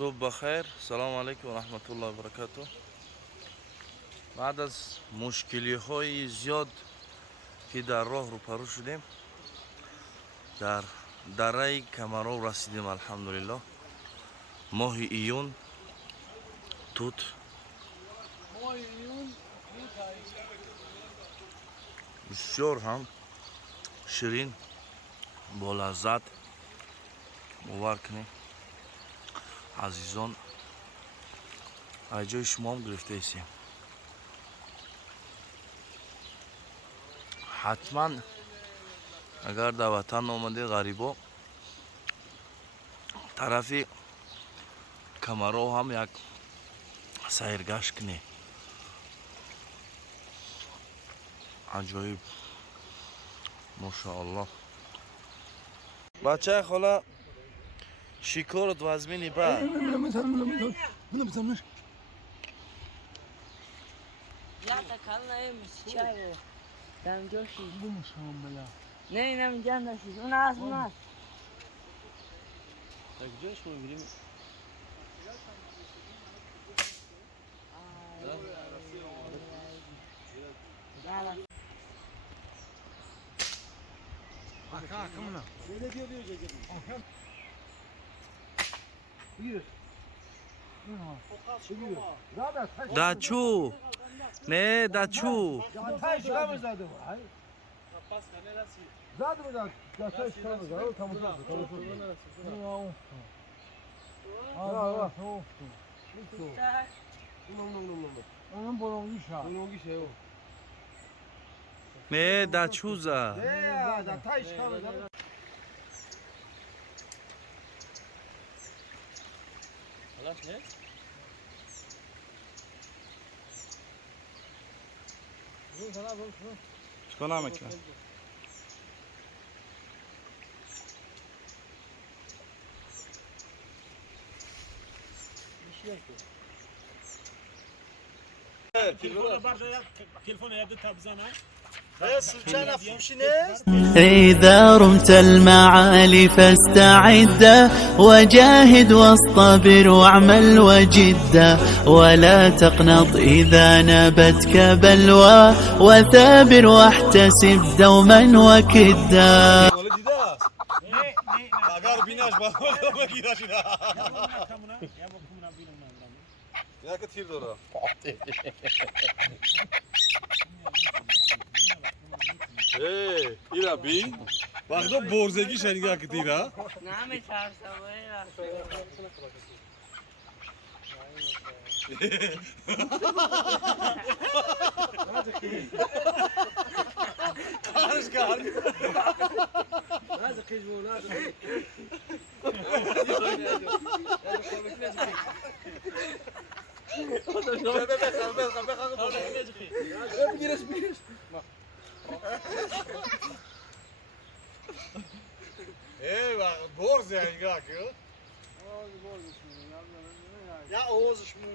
صبح بخیر. سلام علیکم و رحمت الله و برکاته. بعد از مشکلی های زیاد که در راه روبرو شدیم، در دره کمرو رسیدیم. الحمدلله ماه ایون توت بسیار هم شیرین با لذت. باور کنید عزیزان، از جای شما هم گرفته ایستیم. حتما اگر در وطن آمده غریبا طرفی کمرو هم یک سیرگشت کنی. عجایب ماشاءالله. بچه خاله شکارت وزمینی با لا تكلنا يمس شايفه دام جوشي نه نم جنسي وناس ناس جوش میگیریم. داچو نه داچو نه داچوزا چیکار نمیکنه. إذا رمت المعالي فاستعد وجاهد واصطبر واعمل وجد ولا تقنط إذا نابتك بلوى وثابر واحتسب دوما وكدا. ایرا بی وقتا برزگی شنیگه که تیرا نعم ترسوه کارش کار برز yani gerekiyor. Ya Oğuz şunu.